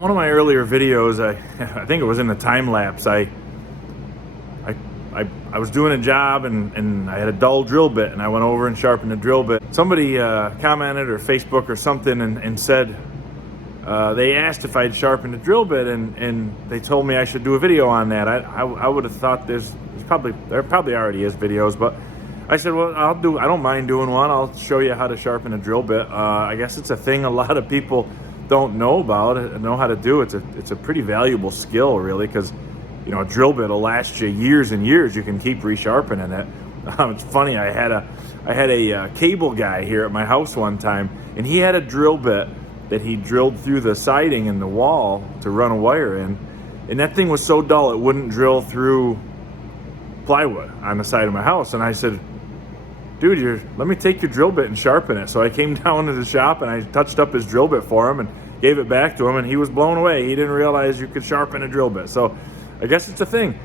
One of my earlier videos, I think it was in the time lapse. I was doing a job and I had a dull drill bit, and I went over and sharpened the drill bit. Somebody commented or Facebook or something and said they asked if I'd sharpened the drill bit, and they told me I should do a video on that. I would have thought there probably already is videos, but I said, well, I don't mind doing one. I'll show you how to sharpen a drill bit. I guess it's a thing a lot of people don't know about, know how to do. It's a pretty valuable skill, really, because a drill bit will last you years and years. You can keep resharpening it. It's funny. I had a cable guy here at my house one time, and he had a drill bit that he drilled through the siding in the wall to run a wire in, and that thing was so dull it wouldn't drill through plywood on the side of my house. And I said, dude, let me take your drill bit and sharpen it. So I came down to the shop and I touched up his drill bit for him and gave it back to him, and he was blown away. He didn't realize you could sharpen a drill bit. So I guess it's a thing.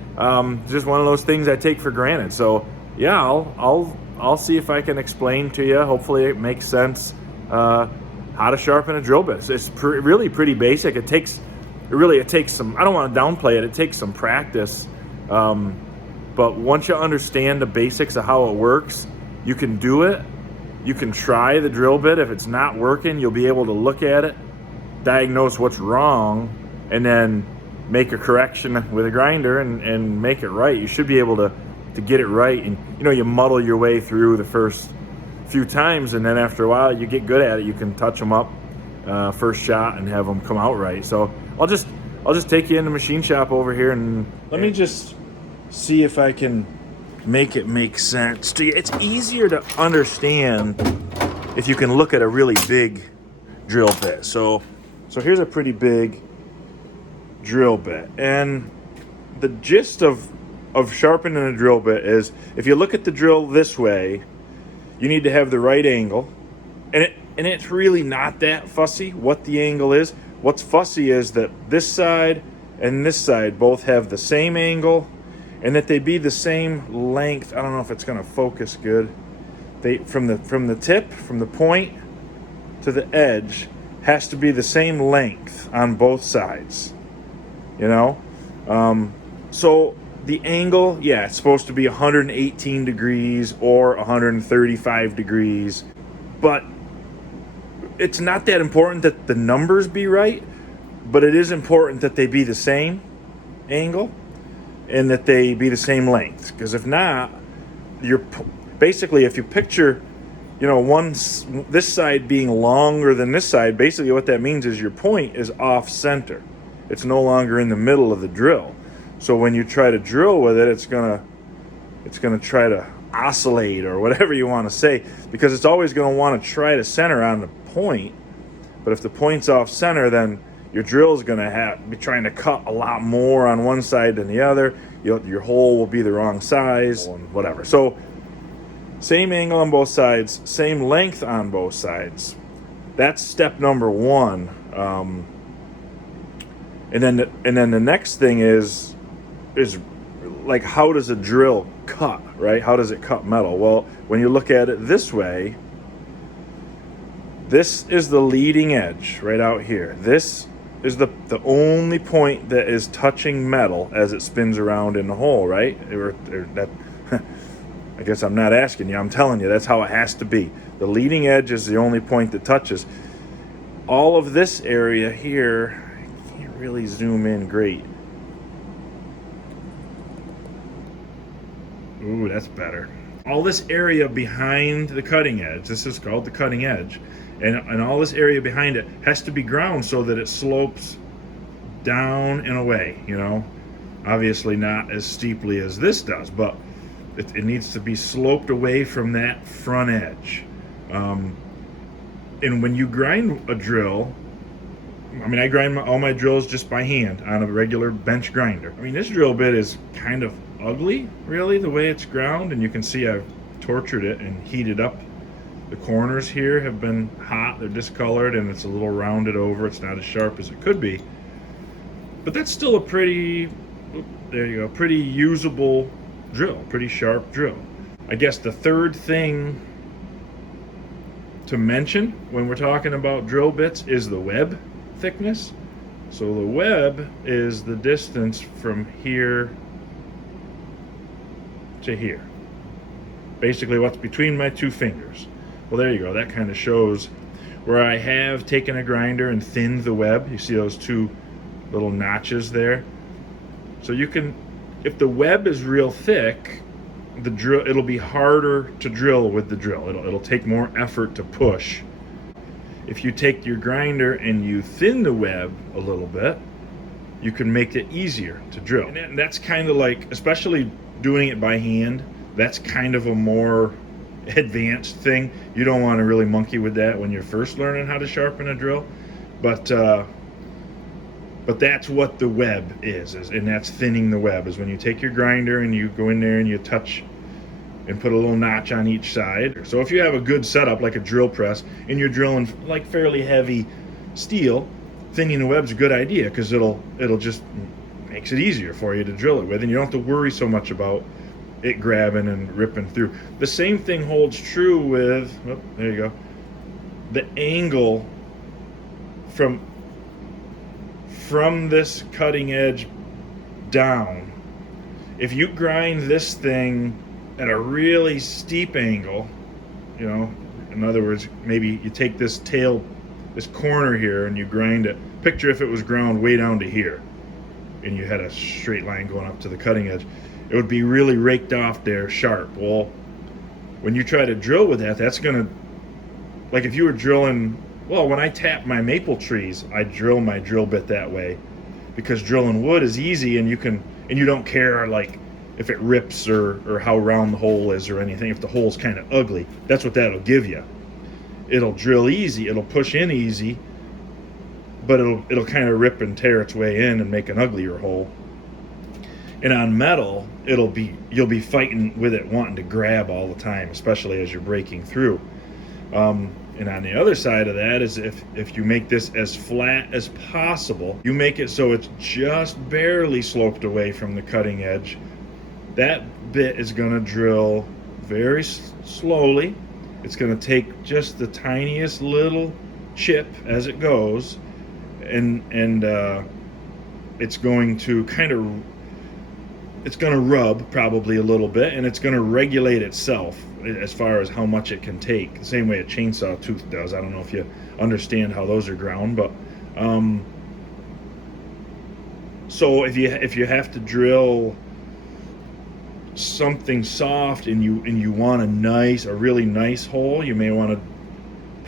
Just one of those things I take for granted. So yeah, I'll see if I can explain to you. Hopefully it makes sense how to sharpen a drill bit. It's really pretty basic. It takes some. I don't want to downplay it. It takes some practice. But once you understand the basics of how it works, you can do it. You can try the drill bit. If it's not working, you'll be able to look at it, diagnose what's wrong, and then make a correction with a grinder and make it right. You should be able to get it right. And you muddle your way through the first few times, and then after a while you get good at it. You can touch them up first shot and have them come out right. So I'll just take you in the machine shop over here, and let me just see if I can make it make sense to you. It's easier to understand if you can look at a really big drill bit. So here's a pretty big drill bit, and the gist of sharpening a drill bit is, if you look at the drill this way, you need to have the right angle, and it's really not that fussy what the angle is. What's fussy is that this side and this side both have the same angle, and that they be the same length. I don't know if it's going to focus good. From the tip, from the point to the edge, has to be the same length on both sides. So the angle, yeah, it's supposed to be 118 degrees or 135 degrees, but it's not that important that the numbers be right, but it is important that they be the same angle and that they be the same length. Because if not, basically, if you picture, this side being longer than this side, basically what that means is your point is off center. It's no longer in the middle of the drill. So when you try to drill with it, it's gonna try to oscillate, or whatever you want to say, because it's always going to want to try to center on the point. But if the point's off center, then your drill is going to be trying to cut a lot more on one side than the other. Your hole will be the wrong size, and whatever. So same angle on both sides, same length on both sides. That's step number one. And then the next thing is like, how does a drill cut, right? How does it cut metal? Well, when you look at it this way, this is the leading edge right out here. This is the only point that is touching metal as it spins around in the hole, right? I guess I'm not asking you, I'm telling you, that's how it has to be. The leading edge is the only point that touches. All of this area here, I can't really zoom in great. Ooh, that's better. All this area behind the cutting edge, this is called the cutting edge, and all this area behind it has to be ground so that it slopes down and away, Obviously not as steeply as this does, but it needs to be sloped away from that front edge. And when you grind a drill, I grind all my drills just by hand on a regular bench grinder. This drill bit is kind of ugly, really, the way it's ground, and you can see I've tortured it and heated up. The corners here have been hot, they're discolored, and it's a little rounded over. It's not as sharp as it could be, but that's still a pretty usable drill, pretty sharp drill. I guess the third thing to mention when we're talking about drill bits is the web thickness. So the web is the distance from here to here. Basically what's between my two fingers. Well, there you go. That kind of shows where I have taken a grinder and thinned the web. You see those two little notches there? So you can, if the web is real thick, the drill, it'll be harder to drill with the drill. It'll take more effort to push. If you take your grinder and you thin the web a little bit, you can make it easier to drill. And that's kind of like, especially doing it by hand, that's kind of a more advanced thing. You don't want to really monkey with that when you're first learning how to sharpen a drill, but that's what the web is, and that's thinning the web, is when you take your grinder and you go in there and you touch and put a little notch on each side. So if you have a good setup like a drill press and you're drilling like fairly heavy steel, thinning the web's a good idea, because it'll just makes it easier for you to drill it with, and you don't have to worry so much about it grabbing and ripping through. The same thing holds true with, oh, there you go, the angle from this cutting edge down. If you grind this thing at a really steep angle, you know, in other words, maybe you take this tail, this corner here, and you grind it. Picture if it was ground way down to here and you had a straight line going up to the cutting edge. It would be really raked off there sharp. Well, when you try to drill with that, that's gonna, like if you were drilling, well, when I tap my maple trees, I drill my drill bit that way, because drilling wood is easy, and you don't care like if it rips or how round the hole is or anything. If the hole's kind of ugly, that's what that'll give you. It'll drill easy, it'll push in easy, but it'll kind of rip and tear its way in and make an uglier hole. And on metal, you'll be fighting with it, wanting to grab all the time, especially as you're breaking through. And on the other side of that is if you make this as flat as possible, you make it so it's just barely sloped away from the cutting edge, that bit is going to drill very slowly. It's going to take just the tiniest little chip as it goes, and it's going to it's going to rub probably a little bit, and it's going to regulate itself as far as how much it can take, the same way a chainsaw tooth does. I don't know if you understand how those are ground, but so if you have to drill something soft and you want a really nice hole, you may want to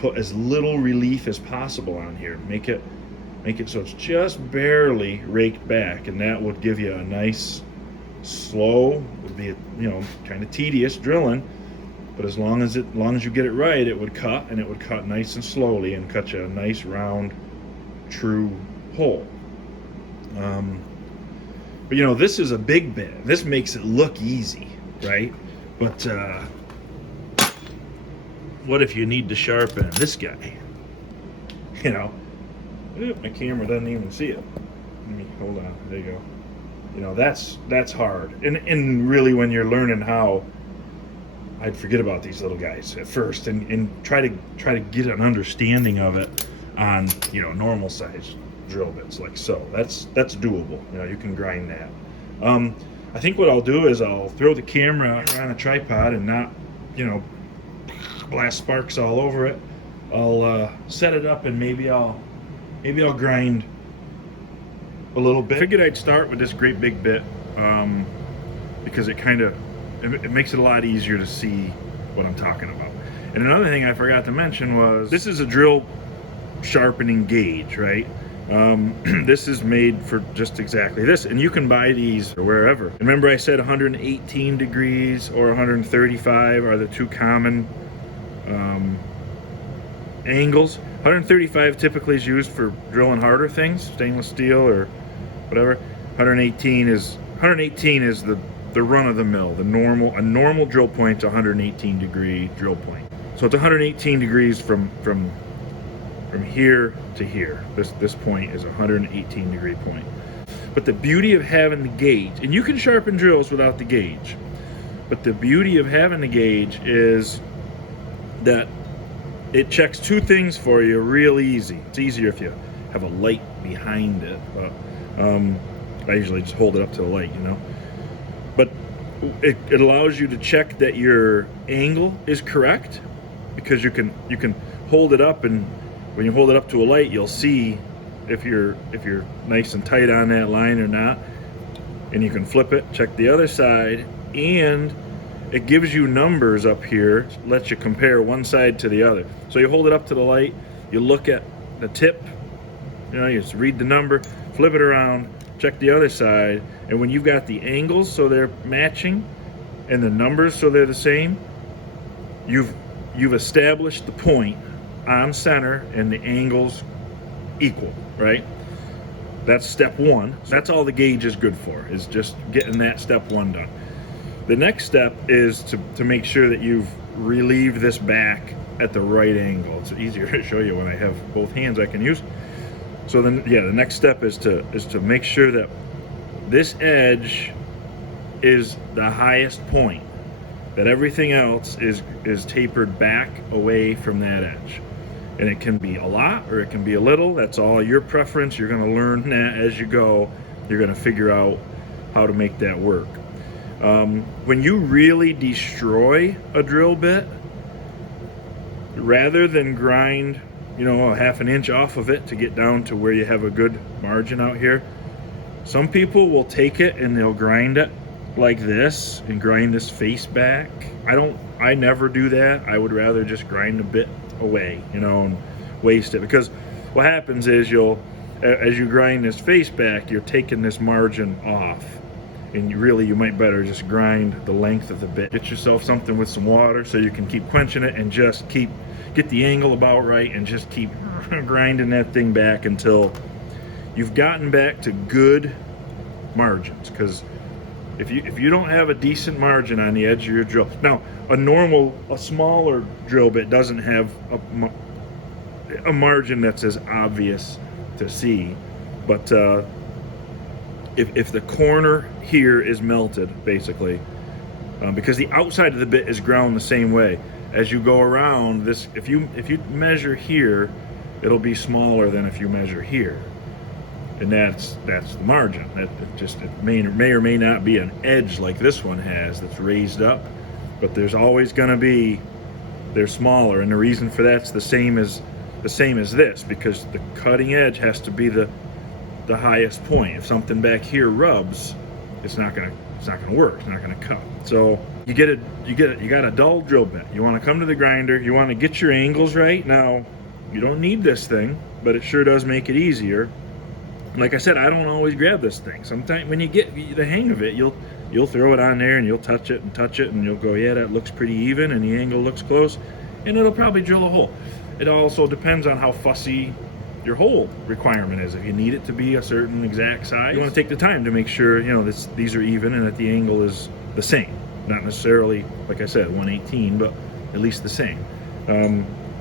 put as little relief as possible on here. Make it so it's just barely raked back, and that would give you a nice slow, would be, kind of tedious drilling, but as long as you get it right, it would cut, and it would cut nice and slowly and cut you a nice round true hole. But this is a big bit. This makes it look easy, right? But what if you need to sharpen this guy? My camera doesn't even see it. Let me hold on. There you go. That's hard. And really, when you're learning how, I'd forget about these little guys at first and try to get an understanding of it on normal size drill bits like so. That's doable. You can grind that. I think what I'll do is I'll throw the camera on a tripod and not blast sparks all over it. I'll set it up, and maybe I'll grind a little bit. I figured I'd start with this great big bit because it makes it a lot easier to see what I'm talking about. And another thing I forgot to mention was this is a drill sharpening gauge, right? This is made for just exactly this, and you can buy these wherever. Remember I said 118 degrees or 135 are the two common angles. 135 typically is used for drilling harder things, stainless steel or whatever. 118 is the run of the mill, a normal drill point to 118 degree drill point. So it's 118 degrees from here to here. This point is a 118 degree point. But the beauty of having the gauge, and you can sharpen drills without the gauge, but the beauty of having the gauge is that it checks two things for you real easy. It's easier if you have a light behind it, but I usually just hold it up to the light, you know. But it allows you to check that your angle is correct, because you can hold it up, and when you hold it up to a light, you'll see if you're nice and tight on that line or not. And you can flip it, check the other side, and it gives you numbers up here, lets you compare one side to the other. So you hold it up to the light, you look at the tip, you know, you just read the number, flip it around, check the other side, and when you've got the angles so they're matching and the numbers so they're the same, you've established the point on center and the angles equal, right? That's step one. That's all the gauge is good for, is just getting that step one done. The next step is to make sure that you've relieved this back at the right angle. It's easier to show you when I have both hands I can use. So then, yeah, the next step is to make sure that this edge is the highest point, that everything else is tapered back away from that edge. And it can be a lot or it can be a little. That's all your preference. You're going to learn that as you go. You're going to figure out how to make that work. When you really destroy a drill bit, rather than grind, you know, a half an inch off of it to get down to where you have a good margin out here, some people will take it and they'll grind it like this and grind this face back. I never do that. I would rather just grind a bit away, you know, and waste it, because what happens is as you grind this face back, you're taking this margin off, and you might better just grind the length of the bit. Get yourself something with some water so you can keep quenching it, and just get the angle about right, and just keep grinding that thing back until you've gotten back to good margins. Because if you don't have a decent margin on the edge of your drill, now a smaller drill bit doesn't have a margin that's as obvious to see, but if the corner here is melted, basically, because the outside of the bit is ground the same way, as you go around this, if you measure here, it'll be smaller than if you measure here. And that's the margin. It may or may not be an edge like this one has that's raised up, but there's always going to be, they're smaller, and the reason for that's the same as this, because the cutting edge has to be the highest point. If something back here rubs, it's not gonna work. It's not gonna cut. So you got a dull drill bit. You want to come to the grinder. You want to get your angles right. Now, you don't need this thing, but it sure does make it easier. Like I said, I don't always grab this thing. Sometimes when you get the hang of it, you'll throw it on there and you'll touch it, and you'll go, yeah, that looks pretty even, and the angle looks close, and it'll probably drill a hole. It also depends on how fussy your hole requirement is. If you need it to be a certain exact size, you want to take the time to make sure, you know, these are even and that the angle is the same. Not necessarily, like I said, 118, but at least the same.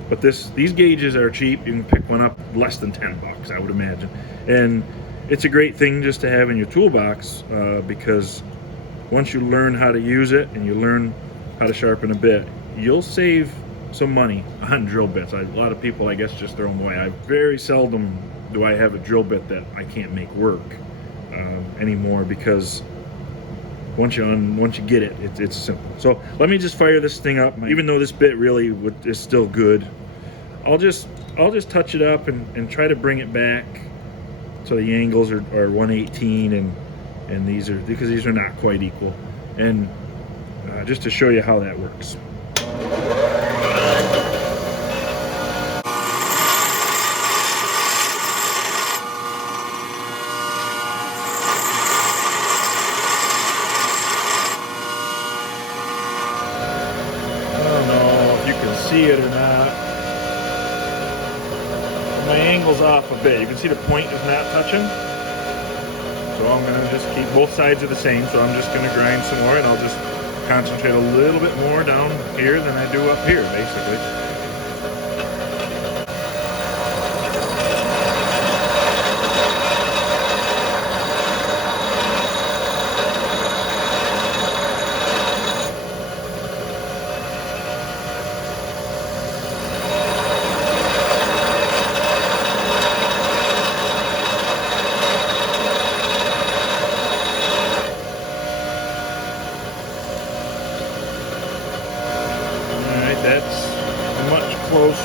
But these gauges are cheap. You can pick one up less than $10, I would imagine. And it's a great thing just to have in your toolbox, because once you learn how to use it and you learn how to sharpen a bit, you'll save some money on drill bits. A lot of people, I guess, just throw them away. Very seldom do I have a drill bit that I can't make work anymore, because once you get it, it's simple. So let me just fire this thing up. Even though this bit really is still good, I'll just touch it up and try to bring it back so the angles are 118, and these are, because these are not quite equal, and just to show you how that works. See it or not. My angle's off a bit. You can see the point is not touching. So I'm going to just keep both sides are the same. So I'm just going to grind some more, and I'll just concentrate a little bit more down here than I do up here, basically.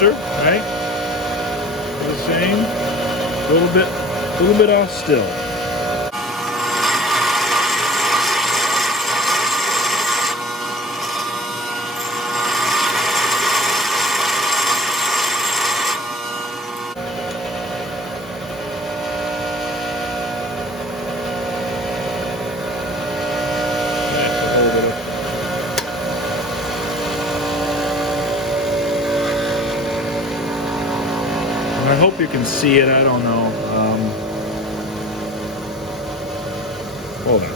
closer, right? The same, a little bit off still. I hope you can see it. I don't know. Hold on.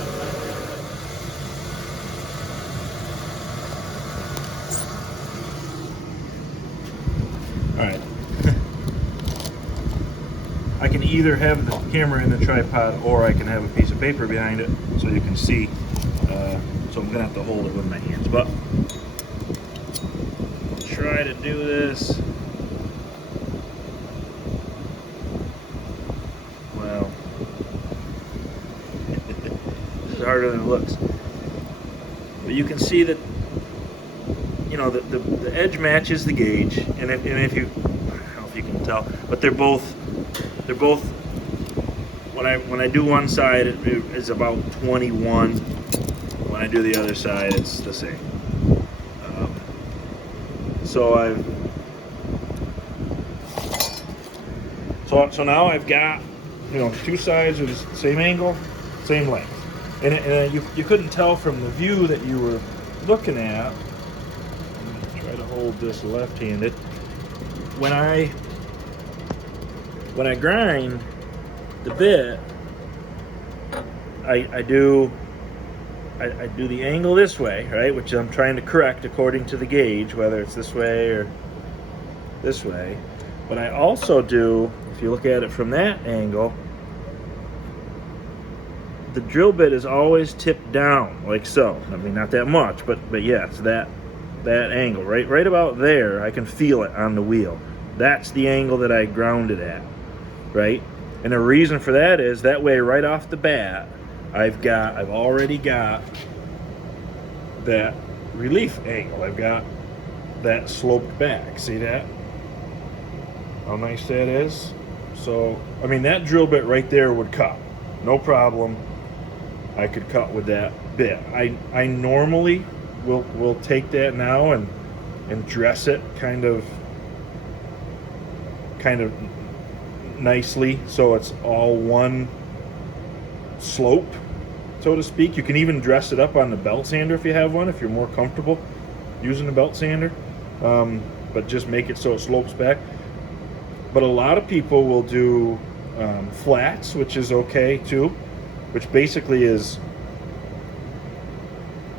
All right. I can either have the camera in the tripod or I can have a piece of paper behind it so you can see. So I'm gonna have to hold it with my hands, but I'll try to do this. Well, this is harder than it looks. But you can see that, you know, the edge matches the gauge, and if you, I don't know if you can tell, but they're both. When I do one side, it is about 21. When I do the other side, it's the same. So now I've got, you know, two sides are the same angle, same length, and you couldn't tell from the view that you were looking at. I'm gonna try to hold this left-handed. When I grind the bit, I do the angle this way, right, which I'm trying to correct according to the gauge, whether it's this way or this way. But I also do, if you look at it from that angle, the drill bit is always tipped down, like so. I mean, not that much, but yes, that angle, right about there, I can feel it on the wheel. That's the angle that I ground it at, right? And the reason for that is that way, right off the bat, I've already got that relief angle. I've got that sloped back. See that? How nice that is? So, I mean, that drill bit right there would cut. No problem. I could cut with that bit. I normally will take that now and dress it kind of nicely so it's all one slope, so to speak. You can even dress it up on the belt sander if you have one, if you're more comfortable using the belt sander, but just make it so it slopes back. But a lot of people will do flats, which is okay too, which basically is,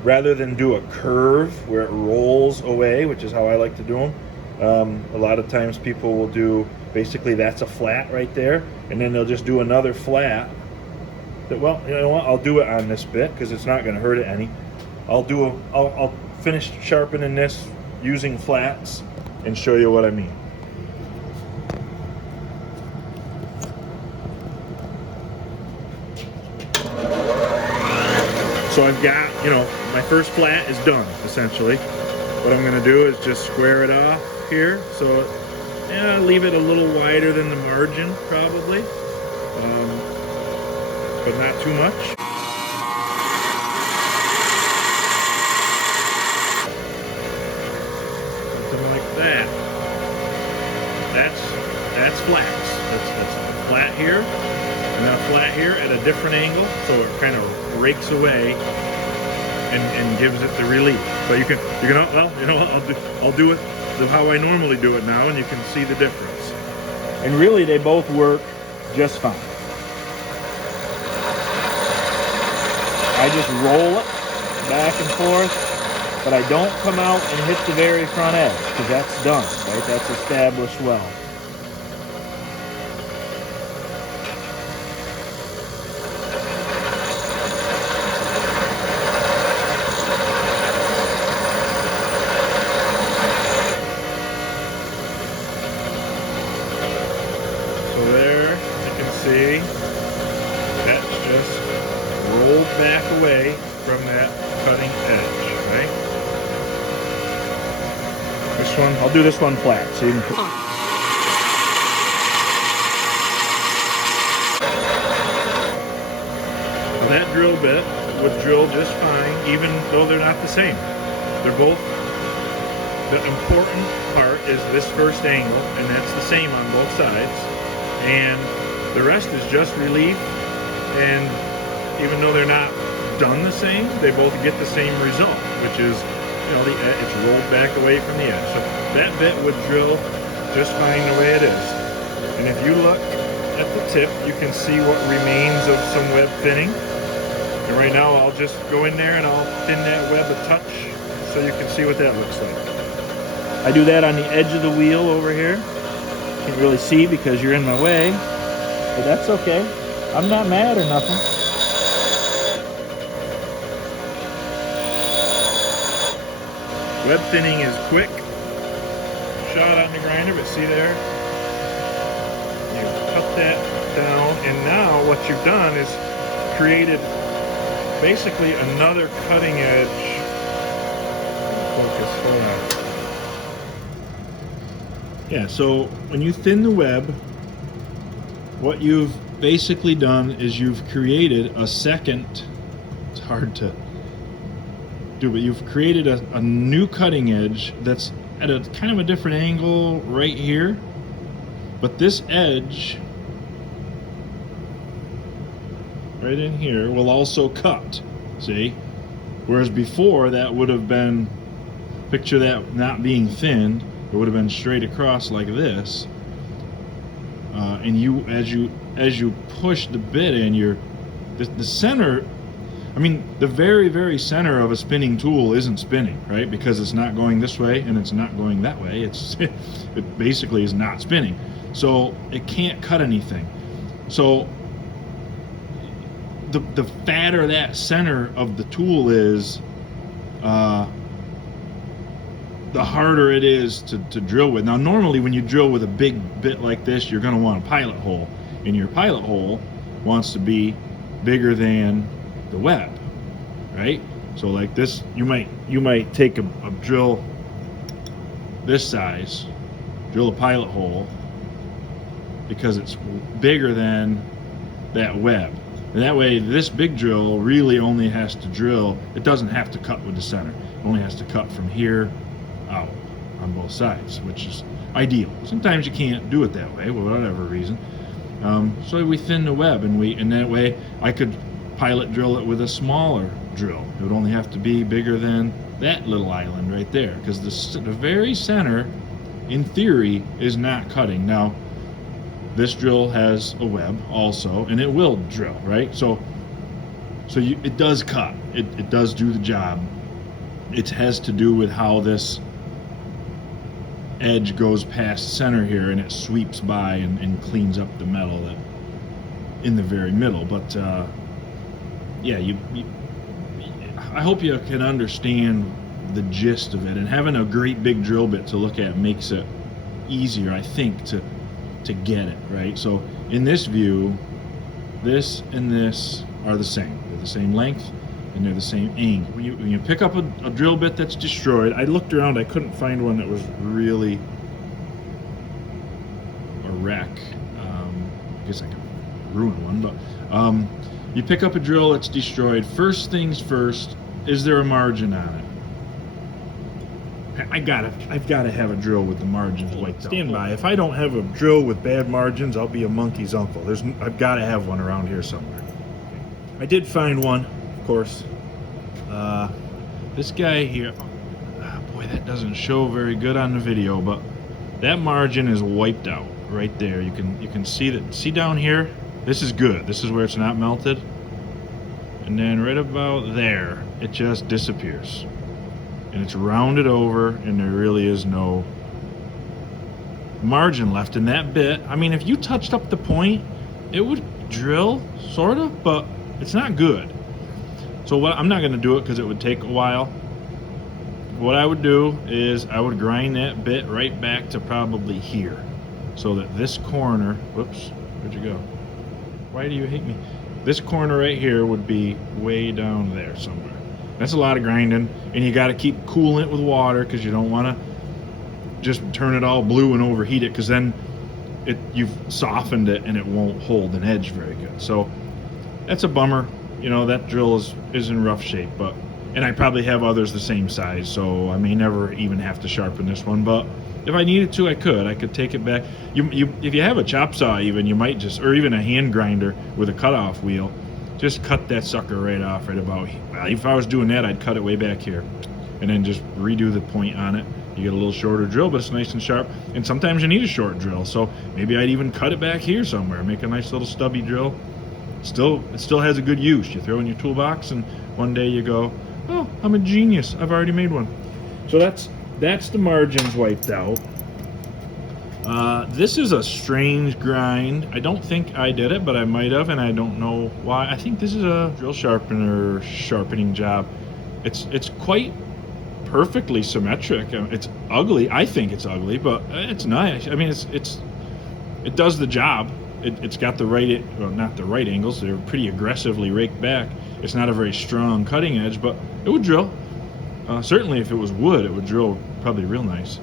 rather than do a curve where it rolls away, which is how I like to do them, a lot of times people will do, basically that's a flat right there, and then they'll just do another flat that, well, you know what, I'll do it on this bit because it's not going to hurt it any. I'll finish sharpening this using flats and show you what I mean. So I've got, you know, my first flat is done, essentially. What I'm going to do is just square it off here. So, yeah, leave it a little wider than the margin, probably, but not too much. Something like that. That's flats. That's a flat here, and then a flat here at a different angle, so it kind of breaks away and gives it the relief. So you can well, you know what, I'll do it how I normally do it now, and you can see the difference. And really, they both work just fine. I just roll it back and forth, but I don't come out and hit the very front edge, because that's done, right? That's established well. So there, you can see, that's just rolled back away from that cutting edge, right? Just one. I'll do this one flat so you can put... That drill bit would drill just fine, even though they're not the same. They're both, the important part is this first angle, and that's the same on both sides. And the rest is just relief, and even though they're not done the same, they both get the same result, which is, you know, it's rolled back away from the edge. So that bit would drill just fine the way it is. And if you look at the tip, you can see what remains of some web thinning. And right now I'll just go in there and I'll thin that web a touch so you can see what that looks like. I do that on the edge of the wheel over here. Can't really see because you're in my way, but that's okay. I'm not mad or nothing. Web thinning is quick. Shot on the grinder, but see there? You cut that down, and now what you've done is created basically another cutting edge. Focus, hold on. Yeah, so when you thin the web, what you've basically done is you've created a second, it's hard to do, but you've created a new cutting edge that's at a kind of a different angle right here. But this edge right in here will also cut, see? Whereas before that would have been, picture that not being thinned, it would have been straight across like this. And you, as you push the bit in, the center, I mean, the very, very center of a spinning tool isn't spinning, right? Because it's not going this way and it's not going that way. It basically is not spinning. So it can't cut anything. So the fatter that center of the tool is, the harder it is to drill with. Now normally when you drill with a big bit like this, you're going to want a pilot hole, and your pilot hole wants to be bigger than the web, right? So like this, you might take a drill this size, drill a pilot hole, because it's bigger than that web. And that way this big drill really only has to drill, it doesn't have to cut with the center. It only has to cut from here out on both sides, which is ideal. Sometimes you can't do it that way, for whatever reason. So we thin the web, and that way I could pilot drill it with a smaller drill. It would only have to be bigger than that little island right there, because the very center, in theory, is not cutting. Now, this drill has a web also, and it will drill, right? So it does cut. It does do the job. It has to do with how this edge goes past center here, and it sweeps by and cleans up the metal that in the very middle. But yeah, I hope you can understand the gist of it, and having a great big drill bit to look at makes it easier, I think, to get it right. So in this view, this and this are the same. They're the same length and they're the same angle. When you pick up a drill bit that's destroyed, I looked around, I couldn't find one that was really a wreck. I guess I could ruin one, but you pick up a drill that's destroyed, first things first, is there a margin on it? I've got to have a drill with the margins wiped out. Stand by. If I don't have a drill with bad margins, I'll be a monkey's uncle. I've got to have one around here somewhere. I did find one, of course. This guy here, boy, that doesn't show very good on the video, but that margin is wiped out right there. You can see that. See down here? This is good. This is where it's not melted. And then right about there, it just disappears. And it's rounded over, and there really is no margin left in that bit. I mean, if you touched up the point, it would drill, sort of, but it's not good. So I'm not going to do it because it would take a while. What I would do is I would grind that bit right back to probably here, so that this corner, whoops, where'd you go? Why do you hate me? This corner right here would be way down there somewhere. That's a lot of grinding, and you got to keep cooling it with water because you don't want to just turn it all blue and overheat it, because then you've softened it and it won't hold an edge very good. So that's a bummer. You know, that drill is in rough shape, and I probably have others the same size, so I may never even have to sharpen this one. But if I needed to, I could take it back. If you have a chop saw, even, you might just, or even a hand grinder with a cutoff wheel, just cut that sucker right off right about. Well, if I was doing that, I'd cut it way back here, and then just redo the point on it. You get a little shorter drill, but it's nice and sharp. And sometimes you need a short drill, so maybe I'd even cut it back here somewhere, make a nice little stubby drill. It still has a good use. You throw it in your toolbox, and one day you go, oh, I'm a genius, I've already made one. So that's the margins wiped out. This is a strange grind. I don't think I did it, but I might have, and I don't know why. I think this is a drill sharpener sharpening job. It's quite perfectly symmetric. It's ugly. I think it's ugly, but it's nice. I mean, it does the job. It's got the right, well, not the right angles. They're pretty aggressively raked back. It's not a very strong cutting edge, but it would drill. Certainly, if it was wood, it would drill probably real nice.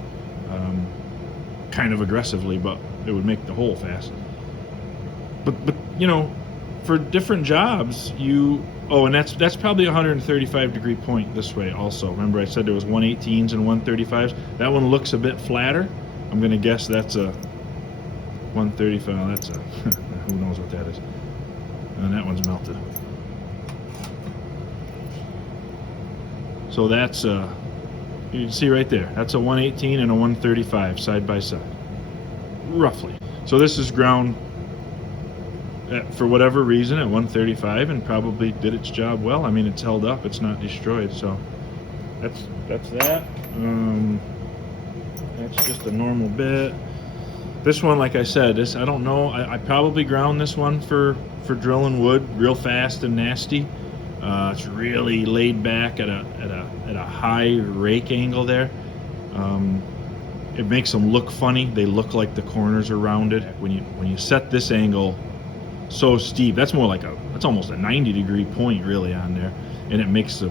Kind of aggressively, but it would make the hole fast. But you know, for different jobs, and that's probably a 135-degree point this way also. Remember I said there was 118s and 135s? That one looks a bit flatter. I'm going to guess that's a 135. That's a who knows what that is. And that one's melted. So that's you can see right there, that's a 118 and a 135 side by side, roughly. So this is ground for whatever reason at 135, and probably did its job well. I mean, it's held up, it's not destroyed. So that's that. That's just a normal bit. This one, like I said, I don't know. I probably ground this one for drilling wood real fast and nasty. It's really laid back at a high rake angle there. It makes them look funny. They look like the corners are rounded. When you set this angle so steep, that's almost a 90-degree point really on there, and it makes the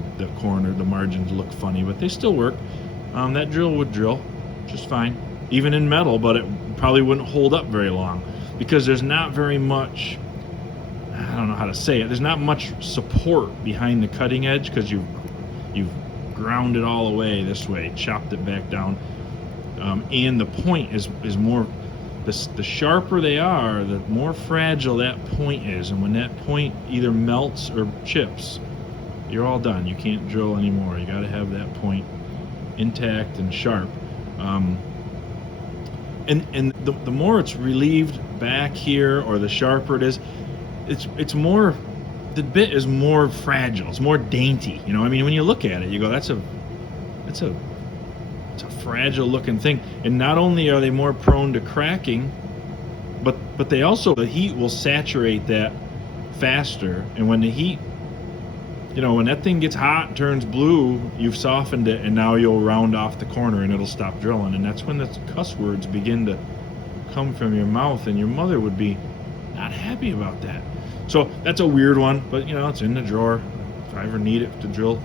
margins look funny, but they still work. That drill would drill just fine, even in metal, but it probably wouldn't hold up very long because there's not very much, I don't know how to say it, there's not much support behind the cutting edge because you've ground it all away this way, chopped it back down, and the point is more, the sharper they are, the more fragile that point is, and when that point either melts or chips, you're all done. You can't drill anymore. You got to have that point intact and sharp. And the more it's relieved back here, or the sharper it is, it's more, the bit is more fragile. It's more dainty. You know, I mean, when you look at it, you go, it's a fragile looking thing. And not only are they more prone to cracking, but they also, the heat will saturate that faster. And when the heat, you know, when that thing gets hot and turns blue, you've softened it, and now you'll round off the corner and it'll stop drilling. And that's when the cuss words begin to come from your mouth, and your mother would be not happy about that. So that's a weird one, but you know, it's in the drawer. If I ever need it to drill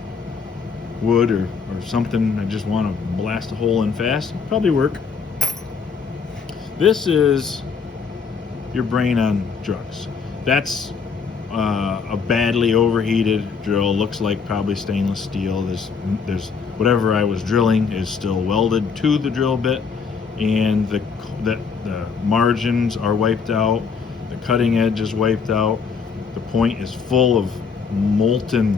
wood or something, I just want to blast a hole in fast, it'll probably work. This is your brain on drugs. That's a badly overheated drill. Looks like probably stainless steel. There's whatever I was drilling is still welded to the drill bit, and the margins are wiped out. The cutting edge is wiped out. The point is full of molten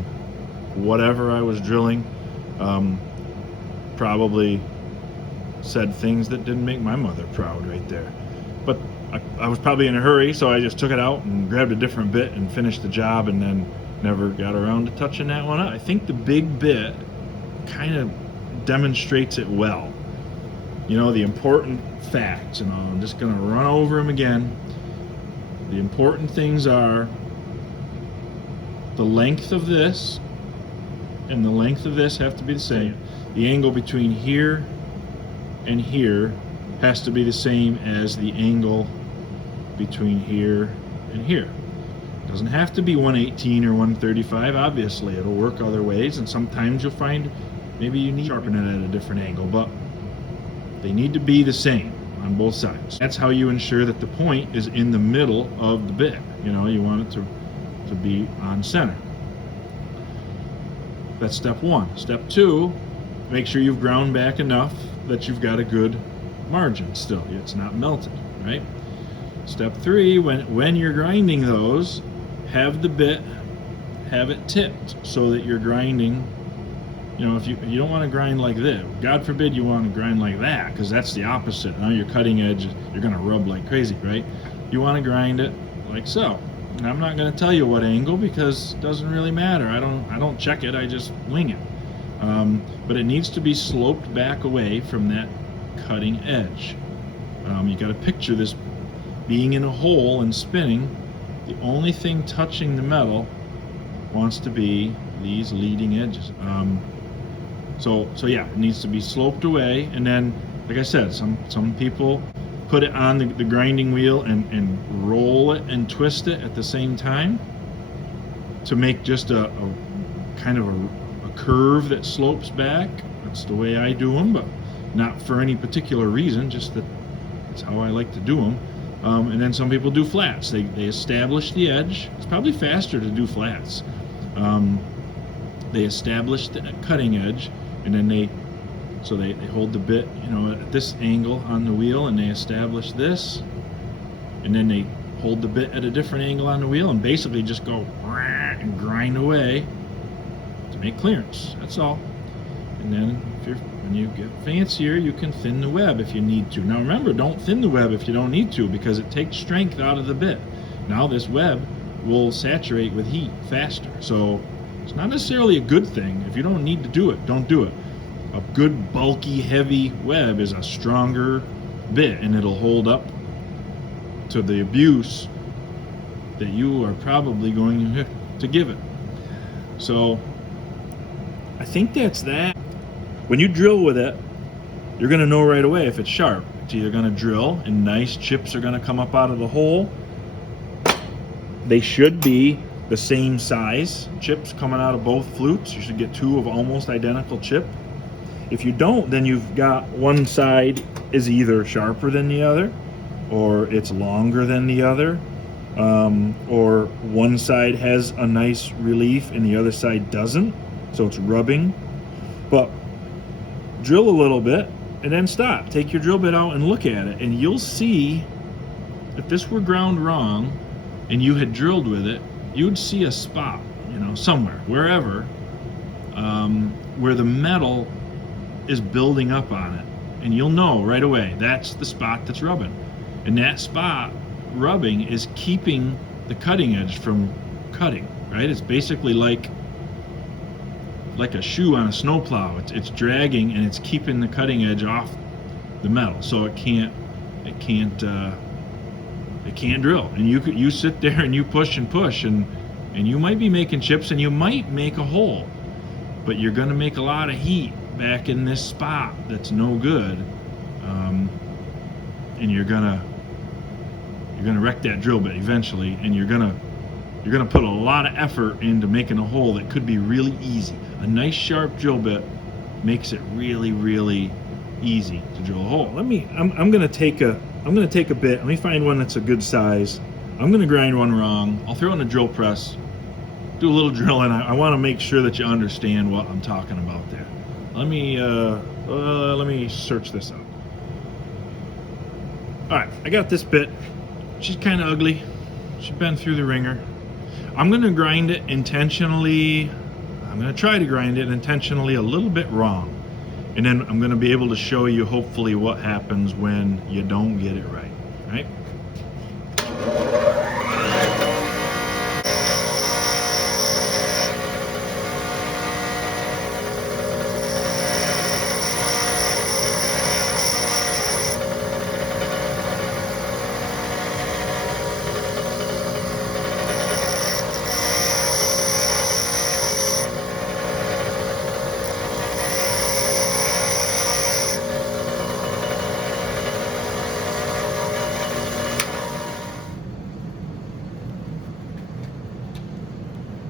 whatever I was drilling. Probably said things that didn't make my mother proud right there. But I was probably in a hurry, so I just took it out and grabbed a different bit and finished the job, and then never got around to touching that one up. I think the big bit kind of demonstrates it well. You know, the important facts, and I'm just going to run over them again. The important things are the length of this and the length of this have to be the same. The angle between here and here has to be the same as the angle between here and here. It doesn't have to be 118 or 135. Obviously, it'll work other ways, and sometimes you'll find maybe you need to sharpen it at a different angle, but They need to be the same on both sides. That's how you ensure that the point is in the middle of the bit. You know, you want it to be on center. That's step one. Step two, make sure you've ground back enough that you've got a good margin still. It's not melted, right? Step three, when you're grinding those, have the bit, have it tipped so that you're grinding. You know, if you don't want to grind like this, God forbid you want to grind like that, because that's the opposite. Now your cutting edge, you're going to rub like crazy, right? You want to grind it like so. And I'm not going to tell you what angle, because it doesn't really matter. I don't check it. I just wing it. But it needs to be sloped back away from that cutting edge. You got to picture this being in a hole and spinning. The only thing touching the metal wants to be these leading edges. So yeah, it needs to be sloped away. And then, like I said, some people put it on the grinding wheel and roll it and twist it at the same time to make just a kind of a curve that slopes back. That's the way I do them, but not for any particular reason, just that's how I like to do them. And then some people do flats. They establish the edge. It's probably faster to do flats. They establish the cutting edge, and then they hold the bit, you know, at this angle on the wheel, and they establish this, and then they hold the bit at a different angle on the wheel, and basically just go and grind away to make clearance. That's all. And then when you get fancier, you can thin the web if you need to. Now remember, don't thin the web if you don't need to, because it takes strength out of the bit. Now this web will saturate with heat faster. So it's not necessarily a good thing. If you don't need to do it, don't do it. A good, bulky, heavy web is a stronger bit, and it'll hold up to the abuse that you are probably going to give it. So I think that's that. When you drill with it, you're going to know right away if it's sharp. It's either going to drill and nice chips are going to come up out of the hole. They should be the same size chips coming out of both flutes. You should get two of almost identical chip. If you don't, then you've got one side is either sharper than the other, or it's longer than the other, or one side has a nice relief and the other side doesn't, so it's rubbing. But drill a little bit and then stop. Take your drill bit out and look at it, and you'll see if this were ground wrong and you had drilled with it, you'd see a spot, you know, somewhere, wherever, where the metal is building up on it, and you'll know right away that's the spot that's rubbing. And that spot rubbing is keeping the cutting edge from cutting, right? It's basically like a shoe on a snowplow. It's dragging and it's keeping the cutting edge off the metal, so it can't drill. And you sit there and you push and push, and you might be making chips and you might make a hole, but you're going to make a lot of heat back in this spot that's no good, and you're gonna wreck that drill bit eventually, and you're gonna put a lot of effort into making a hole that could be really easy. A nice sharp drill bit makes it really, really easy to drill a hole. I'm gonna take a bit. Let me find one that's a good size. I'm gonna grind one wrong. I'll throw it in a drill press, do a little drilling. I want to make sure that you understand what I'm talking about there. Let me search this out. All right, I got this bit. She's kind of ugly. She's been through the ringer. I'm going to grind it intentionally. I'm going to try to grind it intentionally a little bit wrong. And then I'm going to be able to show you hopefully what happens when you don't get it right, right?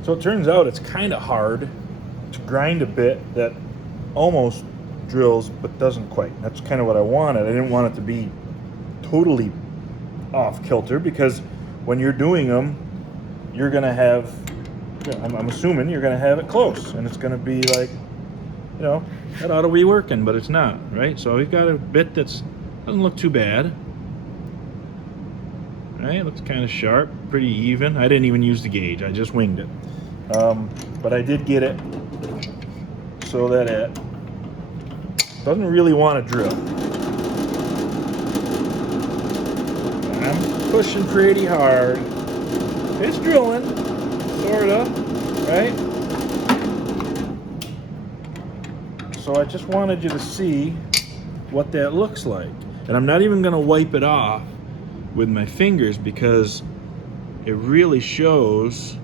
So it turns out it's kind of hard to grind a bit that almost drills, but doesn't quite. That's kind of what I wanted. I didn't want it to be totally off kilter, because when you're doing them, you're gonna have, I'm assuming you're gonna have it close, and it's gonna be like, you know, that ought to be working, but it's not, right? So we've got a bit that's doesn't look too bad, right? It looks kind of sharp, pretty even. I didn't even use the gauge, I just winged it. But I did get it so that it doesn't really want to drill. I'm pushing pretty hard. It's drilling, sorta, right? So I just wanted you to see what that looks like. And I'm not even gonna wipe it off with my fingers, because it really shows.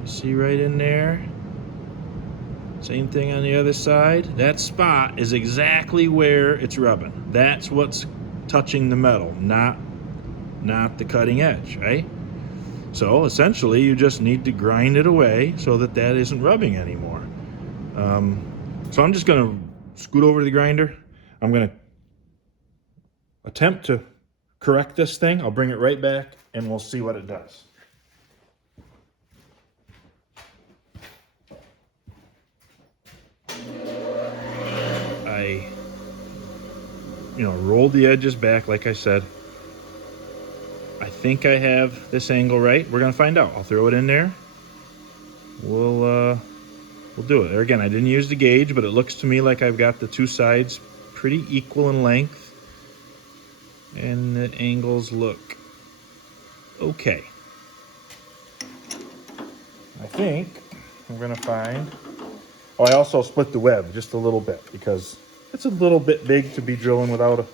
You see right in there? Same thing on the other side. That spot is exactly where it's rubbing. That's what's touching the metal, not the cutting edge, right? So essentially you just need to grind it away so that isn't rubbing anymore. So I'm just gonna scoot over to the grinder. I'm gonna attempt to correct this thing. I'll bring it right back and we'll see what it does. I rolled the edges back like I said. I think I have this angle right. We're gonna find out. I'll throw it in there. We'll do it. There again, I didn't use the gauge, but it looks to me like I've got the two sides pretty equal in length, and the angles look okay. I think we're gonna find, oh, I also split the web just a little bit because it's a little bit big to be drilling without a,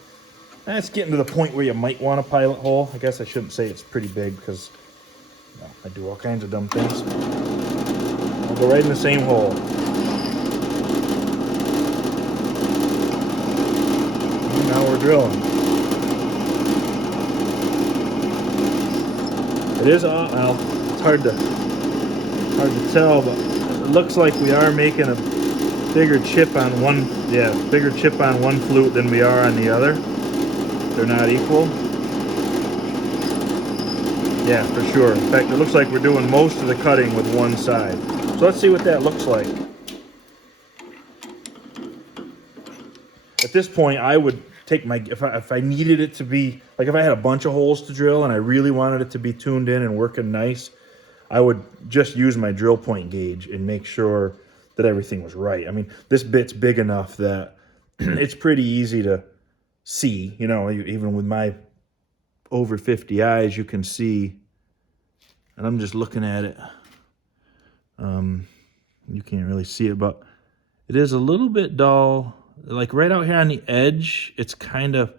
it's getting to the point where you might want a pilot hole. I guess I shouldn't say it's pretty big, because I do all kinds of dumb things. I'll go right in the same hole. And now we're drilling. It is, well, it's hard to tell, but it looks like we are making a bigger chip on one, bigger chip on one flute than we are on the other. They're not equal. Yeah, for sure. In fact, it looks like we're doing most of the cutting with one side. So let's see what that looks like. At this point, I would take my, if I needed it to be, like if I had a bunch of holes to drill and I really wanted it to be tuned in and working nice, I would just use my drill point gauge and make sure that everything was right. I mean, this bit's big enough that it's pretty easy to see, even with my over 50 eyes, you can see, and I'm just looking at it. You can't really see it, but it is a little bit dull. Like right out here on the edge, it's kind of,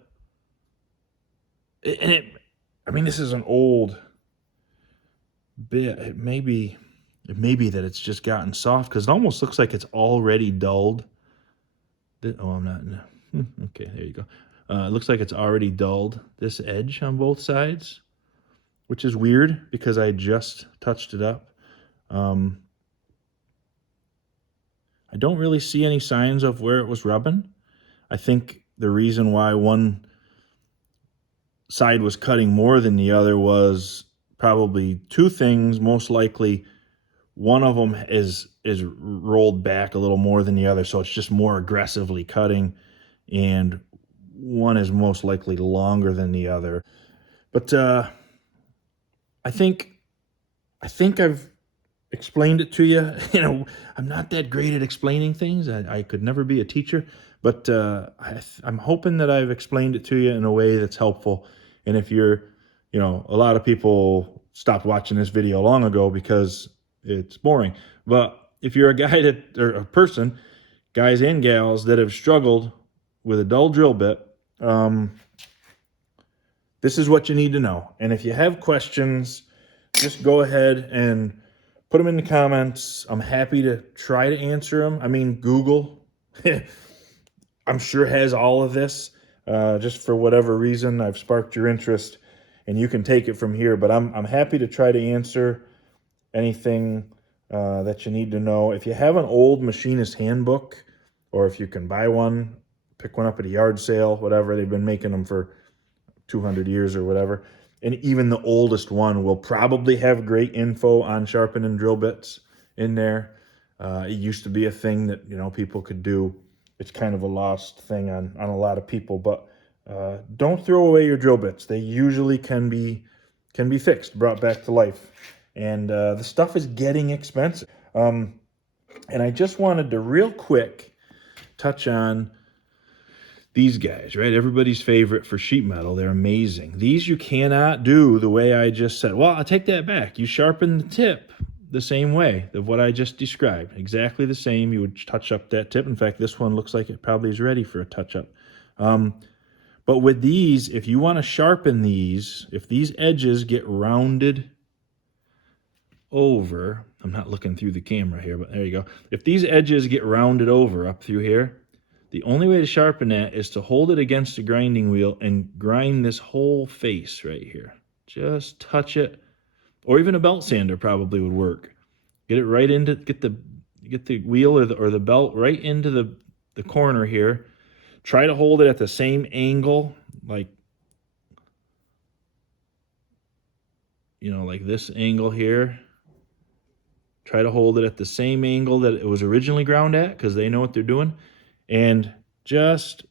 I mean, this is an old bit. It may be that it's just gotten soft, because it almost looks like it's already dulled. Oh, I'm not. Okay, there you go. It looks like it's already dulled, this edge on both sides, which is weird because I just touched it up. I don't really see any signs of where it was rubbing. I think the reason why one side was cutting more than the other was probably two things. Most likely, one of them is rolled back a little more than the other, so it's just more aggressively cutting, and one is most likely longer than the other. But I think I've explained it to you. I'm not that great at explaining things. I could never be a teacher, but I'm hoping that I've explained it to you in a way that's helpful. And if you're, a lot of people stopped watching this video long ago because it's boring. But if you're a guy or a person, guys and gals that have struggled with a dull drill bit, this is what you need to know. And if you have questions, just go ahead and put them in the comments. I'm happy to try to answer them. I mean, Google, I'm sure has all of this. Just for whatever reason, I've sparked your interest, and you can take it from here. But I'm happy to try to answer anything that you need to know. If you have an old machinist handbook or if you can buy one, pick one up at a yard sale, whatever. They've been making them for 200 years or whatever. And even the oldest one will probably have great info on sharpening drill bits in there. It used to be a thing that, you know, people could do. It's kind of a lost thing on a lot of people, but don't throw away your drill bits. They usually can be fixed, brought back to life. And the stuff is getting expensive. And I just wanted to real quick touch on these guys, right? Everybody's favorite for sheet metal. They're amazing. These you cannot do the way I just said. Well, I'll take that back. You sharpen the tip the same way of what I just described. Exactly the same. You would touch up that tip. In fact, this one looks like it probably is ready for a touch-up. But with these, if you want to sharpen these, if these edges get rounded over, I'm not looking through the camera here, but there you go. If these edges get rounded over up through here, the only way to sharpen that is to hold it against the grinding wheel and grind this whole face right here. Just touch it, or even a belt sander probably would work. Get it right into, get the wheel or the belt right into the corner here. Try to hold it at the same angle, like, you know, like this angle here. Try to hold it at the same angle that it was originally ground at, because they know what they're doing. And just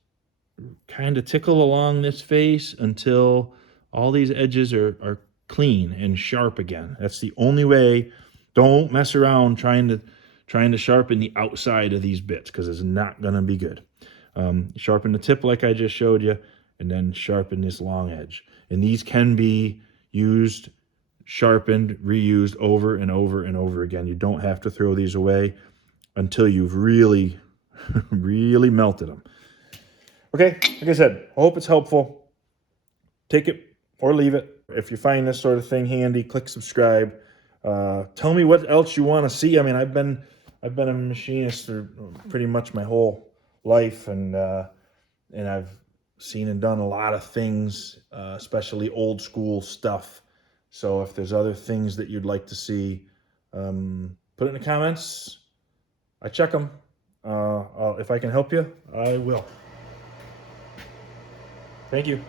kind of tickle along this face until all these edges are clean and sharp again. That's the only way. Don't mess around trying to sharpen the outside of these bits, because it's not going to be good. Sharpen the tip like I just showed you, and then sharpen this long edge. And these can be used, sharpened, reused over and over and over again. You don't have to throw these away until you've really really melted them. Okay, like I said, I hope it's helpful. Take it or leave it. If you find this sort of thing handy, click subscribe. Tell me what else you want to see. I mean, I've been a machinist for pretty much my whole life, and I've seen and done a lot of things, especially old school stuff. So if there's other things that you'd like to see, put it in the comments. I check them. If I can help you, I will. Thank you.